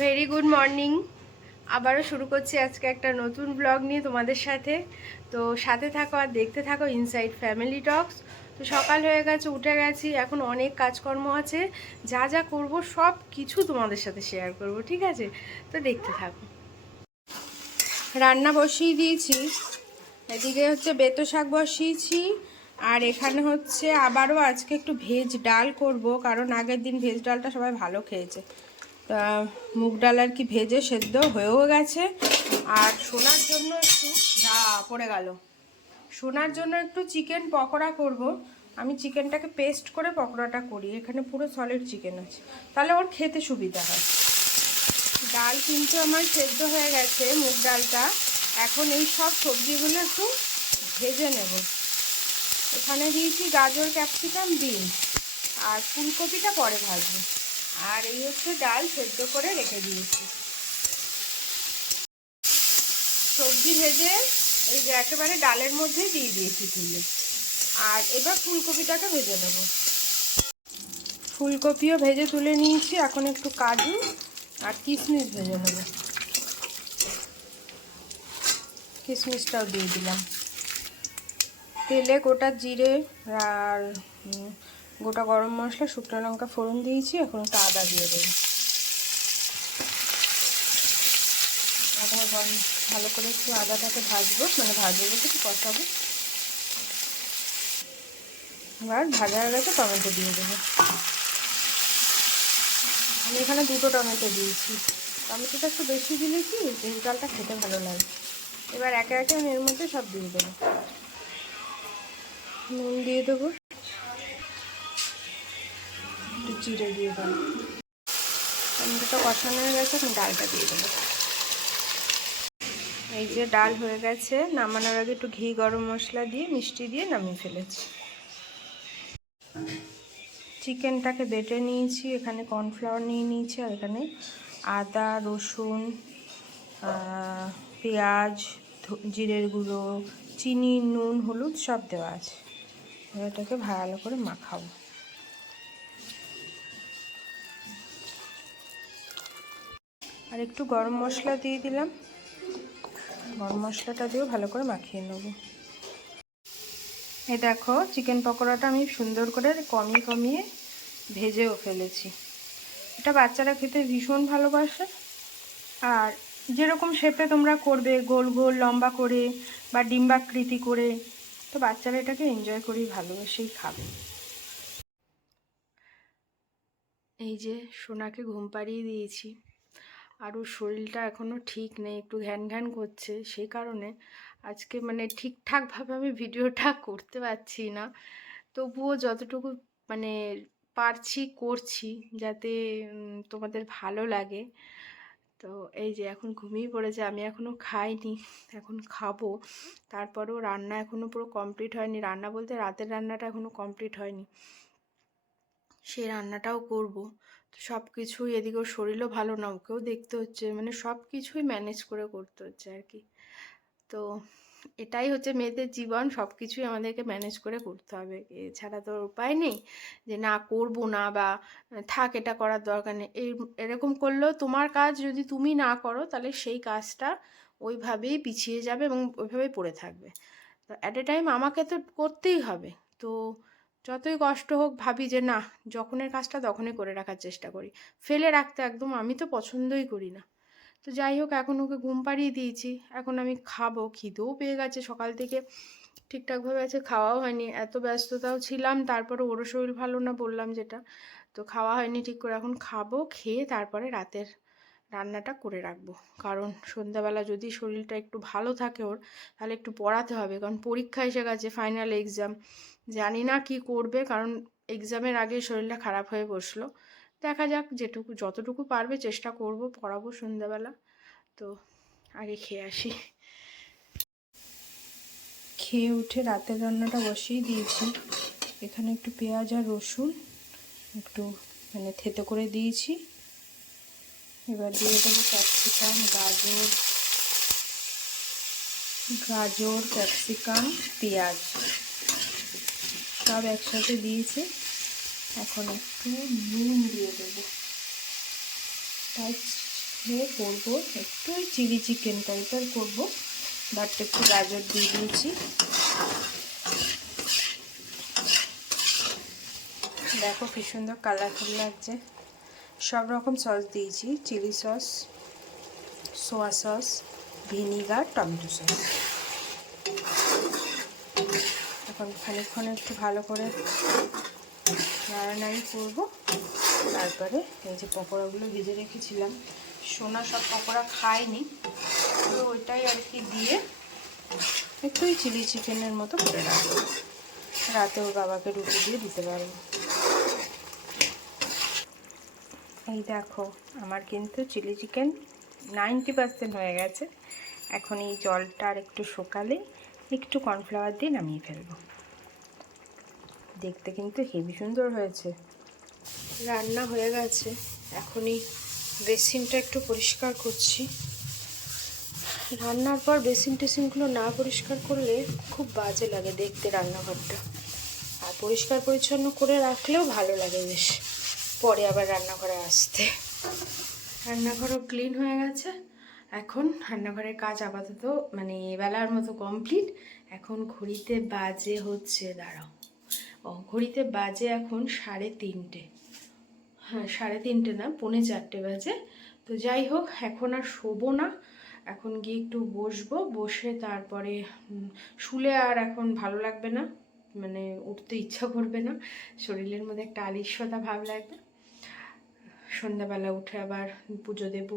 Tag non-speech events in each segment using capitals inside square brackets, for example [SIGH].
Very good morning আবারও শুরু করছি আজকে একটা নতুন ব্লগ নিয়ে তোমাদের সাথে। তো সাথে থাকো আর দেখতে থাকো ইনসাইড ফ্যামিলি টক্স তো সকাল হয়ে গেছে, উঠে গেছি, এখন অনেক কাজকর্ম আছে। যা যা করব, সব কিছু তোমাদের সাথে শেয়ার করব, ঠিক আছে? তো দেখতে থাকো। রান্না বসিয়ে দিয়েছি। এদিকে হচ্ছে বেতো শাক বসিয়েছি। আর এখানে হচ্ছে আবারও আজকে একটু ভেজ ডাল করব, কারণ আগের দিন ভেজ ডালটা সবাই ভালো খেয়েছে। তা মুগ ডাল আর কি ভেজে সেদ্ধ হয়েও গেছে। আর সোনার জন্য একটু, যা পড়ে গেল। সোনার জন্য একটু চিকেন পকোড়া করব। আমি চিকেনটাকে পেস্ট করে পকোড়াটা করি। এখানে পুরো সলিড চিকেন আছে। তাহলে ওর খেতে সুবিধা হয়। ডাল কিন্তু আমার সেদ্ধ হয়ে গেছে, মুগ ডালটা। এখন এই সব সবজিগুলো একটু ভেজে নেব। এখানে দিয়েছি গাজর, ক্যাপসিকাম, বিনস। আর ফুলকপিটা পরে ভাজবো। আর এই হচ্ছে ডাল সেদ্ধ করে রেখে দিয়েছি। সবজি ভেজে এই যে একেবারে ডালের মধ্যেই দিয়ে দিয়েছি তুলে। আর এবার ফুলকপিটাকে ভেজে নেব। ফুলকপিও ভেজে তুলে নিয়েছি, এখন একটু কাজু আর কিশমিশ ভেজে নেব। কিশমিশটাও দিয়ে দিলাম। তেলে গোটা জিরে আর গোটা গরম মশলা, শুকনো লঙ্কা ফোড়ন দিয়েছি, এখন একটু আদা দিয়ে দেবো। আদা ভালো করে একটু আদাটাকে ভাজবো মানে ভাজবো বলতে একটু কষাবো। এবার ভাজা গেছে টমেটো দিয়ে দেবো। আমি এখানে দুটো টমেটো দিয়েছি। টমেটোটা একটু বেশি দিলে কি ভেজ ডালটা খেতে ভালো লাগে। এবার একে একে আমি এর মধ্যে সব দিয়ে দেবো। নুন দিয়ে দেবো। জিরে দিয়ে দেবো। টমেটোটা কষানো হয়ে গেছে, এখন ডালটা দিয়ে দেবো। এই যে ডাল হয়ে গেছে, নামানোর আগে একটু ঘি, গরম মশলা দিয়ে, মিষ্টি দিয়ে নামিয়ে ফেলেছি। চিকেনটাকে বেটে নিয়েছি, এখানে কর্নফ্লাওয়ার নিয়ে নিয়েছি, আর এখানে আদা, রসুন পেঁয়াজ জিরের গুঁড়ো, চিনি, নুন, হলুদ সব দেওয়া আছে। এটাকে ভালো করে মাখাবো। আর একটু গরম মশলা দিয়ে দিলাম। গরম মশলাটা দিয়েও ভালো করে মাখিয়ে নেব। এই দেখো, চিকেন পকোড়াটা আমি সুন্দর করে কমিয়ে কমিয়ে ভেজেও ফেলেছি। এটা বাচ্চারা খেতে ভীষণ ভালোবাসে। আর যেরকম শেপে তোমরা করবে, গোল গোল, লম্বা করে বা ডিম্বাকৃতি করে, তো বাচ্চারা এটাকে এনজয় করেই ভালোবেসেই খাবে। এই যে সোনাকে ঘুম পাড়িয়ে দিয়েছি। আর ওর শরীরটা এখনও ঠিক নেই, একটু ঘ্যান ঘ্যান করছে সেই কারণে আজকে মানে ঠিকঠাকভাবে আমি ভিডিওটা [LAUGHS] করতে পারছি না। তবুও যতটুকু মানে পারছি করছি যাতে তোমাদের ভালো লাগে। তো এই যে এখন ঘুমিয়ে পড়েছে, আমি এখনও খাইনি, এখন খাব। তারপরেও রান্না এখনও পুরো কমপ্লিট হয়নি। রান্না বলতে রাতের রান্নাটা এখনও কমপ্লিট হয়নি। সেই রান্নাটাও করব। সব কিছুই এদিকে ওর শরীরও ভালো না, ওকেও দেখতে হচ্ছে মানে সব কিছুই ম্যানেজ করে করতে হচ্ছে আর কি। তো এটাই হচ্ছে মেয়েদের জীবন সব কিছুই আমাদেরকে ম্যানেজ করে করতে হবে। এছাড়া তো উপায় নেই যে না করব না বা থাক এটা করার দরকার নেই। এই এরকম করলেও তোমার কাজ যদি তুমি না করো, তাহলে সেই কাজটা ওইভাবেই পিছিয়ে যাবে এবং ওইভাবেই পড়ে থাকবে। তো অ্যাট এ টাইম আমাকে তো করতেই হবে। তো যতই কষ্ট হোক ভাবি যে না, যখনের কাজটা তখনই করে রাখার চেষ্টা করি। ফেলে রাখতে একদম আমি তো পছন্দই করি না। তো যাই হোক, এখন ওকে ঘুম পাড়িয়ে দিয়েছি। এখন আমি খাব, খিদেও পেয়ে গেছে সকাল থেকে। ঠিকঠাকভাবে আছে, খাওয়াও হয়নি। এত ব্যস্ততাও ছিলাম, তারপরে ওরও শরীর ভালো না বললাম যেটা। তো খাওয়া হয়নি ঠিক করে, এখন খাব, খেয়ে তারপরে রাতের রান্নাটা করে রাখব। কারণ সন্ধ্যাবেলা যদি শরীরটা একটু ভালো থাকে ওর, তাহলে একটু পড়াতে হবে। কারণ পরীক্ষা এসে গেছে ফাইনাল এক্সাম জানি না কি করবে, কারণ এক্সামের আগে শরীরটা খারাপ হয়ে বসল। দেখা যাক, যেটুকু, যতটুকু পারবে চেষ্টা করব, পড়াবো সন্ধ্যাবেলা। তো আগে খেয়ে আসি। খেয়ে উঠে রাতের রান্নাটা বসিয়ে দিয়েছি। এখানে একটু পেঁয়াজ আর রসুন একটু মানে থেতো করে দিয়েছি। এবার দিয়ে দেবো ক্যাপসিকাম গাজর গাজর ক্যাপসিকাম পেঁয়াজ। সব একসাথে দিয়েছি। এখন একটু নুন দিয়ে দেবো। তাই করব। একটু চিলি চিকেন টাইপের করব। বাট একটু গাজর দিয়ে দিয়েছি। দেখো কি সুন্দর কালারফুল লাগছে। সব রকম সস দিয়েছি, chilli sauce, soya sauce, vinegar, tomato sauce. এখন খানিকক্ষণ একটু ভালো করে নাড়ানাড়ি করব। তারপরে এই যে পকোড়াগুলো ভেজে রেখেছিলাম, সোনা সব পকোড়া খায়নি, তো ওইটাই আর কি দিয়ে একটু চিলি চিকেনের মতো করে রাখব। রাতে ওর বাবাকে রুটি দিয়ে দিতে পারব। এই দেখো, আমার কিন্তু চিলি চিকেন নাইনটি পার্সেন্ট হয়ে গেছে। এখন এই জলটা আর একটু শুকালে একটু কর্নফ্লাওয়ার দিয়ে নামিয়ে ফেলব। দেখতে কিন্তু হেভি সুন্দর হয়েছে। রান্না হয়ে গেছে। এখনই বেসিনটা একটু পরিষ্কার করছি। রান্নার পর বেসিন টেসিনগুলো না পরিষ্কার করলে খুব বাজে লাগে দেখতে রান্নাঘরটা। আর পরিষ্কার পরিচ্ছন্ন করে রাখলেও ভালো লাগে বেশ। পরে আবার রান্নাঘরে আসতে। রান্নাঘরও ক্লিন হয়ে গেছে। এখন রান্নাঘরের কাজ আপাতত মানে বেলার মতো কমপ্লিট। এখন ঘড়িতে বাজে হচ্ছে, দাঁড়াও। ও, ঘড়িতে বাজে এখন সাড়ে তিনটে। হ্যাঁ সাড়ে তিনটে না, পৌনে চারটে বাজে। তো যাই হোক, এখন আর শোবো না। এখন গিয়ে একটু বসবো, বসে তারপরে শুলে আর এখন ভালো লাগবে না। মানে উঠতে ইচ্ছা করবে না। শরীরের মধ্যে একটা আলিস্যতা ভাব লাগবে। সন্ধ্যাবেলা উঠে আবার পুজো দেব,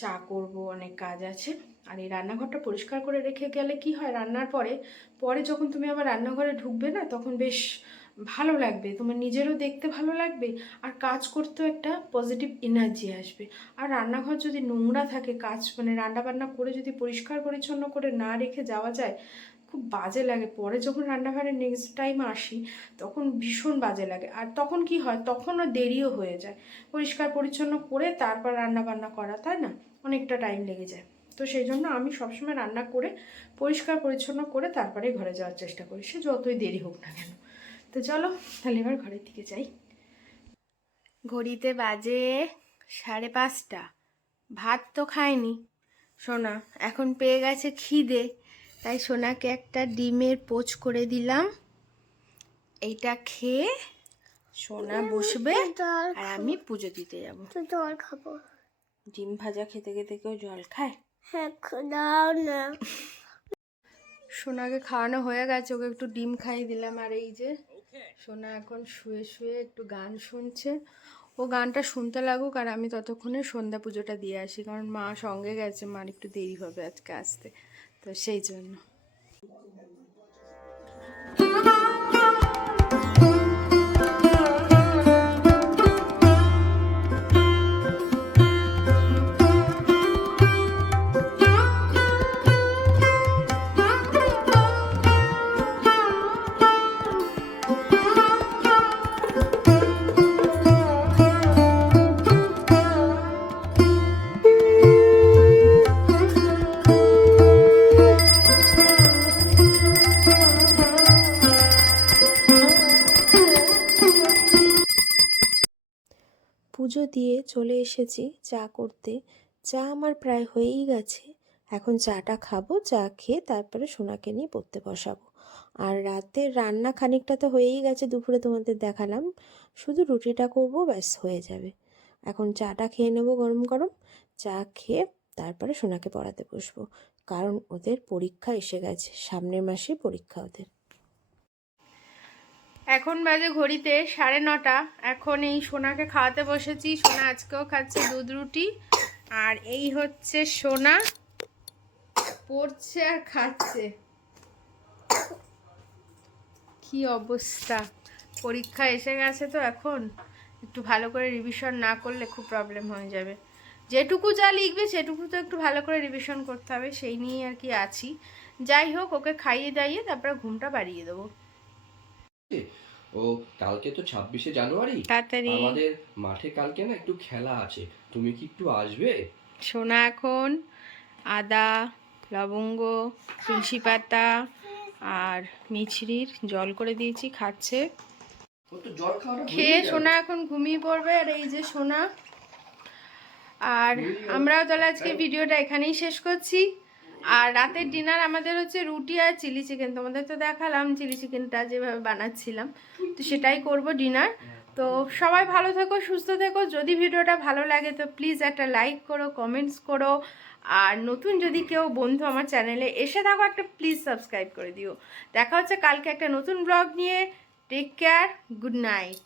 চা করব, অনেক কাজ আছে। আর এই রান্নাঘরটা পরিষ্কার করে রেখে গেলে কি হয় রান্নার পরে পরে যখন তুমি আবার রান্নাঘরে ঢুকবে না, তখন বেশ ভালো লাগবে, তোমার নিজেরও দেখতে ভালো লাগবে, আর কাজ করতেও একটা পজিটিভ এনার্জি আসবে। আর রান্নাঘর যদি নোংরা থাকে, কাজ মানে রান্না বান্না করে যদি পরিষ্কার পরিচ্ছন্ন করে না রেখে যাওয়া যায় খুব বাজে লাগে। পরে যখন রান্নাঘরে নেক্সট টাইম আসি, তখন ভীষণ বাজে লাগে। আর তখন কি হয়? তখনও দেরিও হয়ে যায়। পরিষ্কার পরিচ্ছন্ন করে তারপর রান্না বান্না করা, তাই না? অনেকটা টাইম লেগে যায়। তো সেই জন্য আমি সবসময় রান্না করে, পরিষ্কার পরিচ্ছন্ন করে তারপরে ঘরে যাওয়ার চেষ্টা করি। সে যতই দেরি হোক না কেন। তো চলো, তাহলে এবার ঘরের দিকে যাই। ঘড়িতে বাজে সাড়ে পাঁচটা। ভাত তো খায়নি সোনা, এখন পেয়ে গেছে খিদে। তাই সোনাকে একটা ডিমের পোচ করে দিলাম। এইটা খেয়ে সোনা বসবে আর আমি পুজো দিতে যাব। তো জল খাব। ডিম ভাজা খেতে খেতে কেউ জল খায়? হ্যাঁ দাও না। সোনাকে খাওয়ানো হয়ে গেছে ওকে একটু ডিম খাইয়ে দিলাম। আর এই যে সোনা এখন শুয়ে শুয়ে একটু গান শুনছে। ও গানটা শুনতে লাগুক আর আমি ততক্ষণে সন্ধ্যা পুজোটা দিয়ে আসি কারণ মা সঙ্গে গেছে মার একটু দেরি হবে আজকে আসতে। তো সেই জন্য। পুজো দিয়ে চলে এসেছি চা করতে। চা আমার প্রায় হয়েই গেছে। এখন চাটা খাব, চা খেয়ে তারপরে সোনাকে নিয়ে পড়তে বসাবো। আর রাতের রান্না খানিকটা তো হয়েই গেছে, দুপুরে তোমাদের দেখালাম। শুধু রুটিটা করব, ব্যাস, হয়ে যাবে। এখন চাটা খেয়ে নেব গরম গরম, চা খেয়ে তারপরে সোনাকে পড়াতে বসবো। কারণ ওদের পরীক্ষা এসে গেছে, সামনের মাসে পরীক্ষা ওদের। এখন বাজে ঘড়িতে সাড়ে নটা। এখন এই সোনাকে খাওয়াতে বসেছি। সোনা আজকেও খাচ্ছে দুধ রুটি। আর এই হচ্ছে সোনা পড়ছে আর খাচ্ছে। কি অবস্থা? পরীক্ষা এসে গেছে তো এখন। একটু ভালো করে রিভিশন না করলে খুব প্রবলেম হয়ে যাবে। যেটুকু যা লিখবে সেটুকু তো একটু ভালো করে রিভিশন করতে হবে। সেই নিয়ে আর কি আছি। যাই হোক, ওকে খাইয়ে দাইয়ে তারপরে ঘুমটা বাড়িয়ে দেবো। ও কালকে তো ছাব্বিশে জানুয়ারি। আমাদের মাঠে কালকে না একটু খেলা আছে। তুমি কি একটু আসবে? সোনা এখন আদা লবঙ্গ তুলসী পাতা আর মিছরির জল করে দিয়েছি খাচ্ছে। খেয়ে সোনা এখন ঘুমিয়ে পড়বে আর এই যে সোনা। আর আমরাও তাহলে আজকে ভিডিওটা এখানেই শেষ করছি। আর রাতের ডিনার আমাদের হচ্ছে রুটি আর চিলি চিকেন তোমাদের তো দেখালাম চিলি চিকেনটা যেভাবে বানাচ্ছিলাম। তো সেটাই করব ডিনার তো সবাই ভালো থেকো, সুস্থ থেকো। যদি ভিডিওটা ভালো লাগে তো প্লিজ একটা লাইক করো কমেন্টস করো। আর নতুন যদি কেউ বন্ধু আমার চ্যানেলে এসে থাকো, একটা প্লিজ সাবস্ক্রাইব করে দিও। দেখা হচ্ছে কালকে একটা নতুন ব্লগ নিয়ে। Take care good night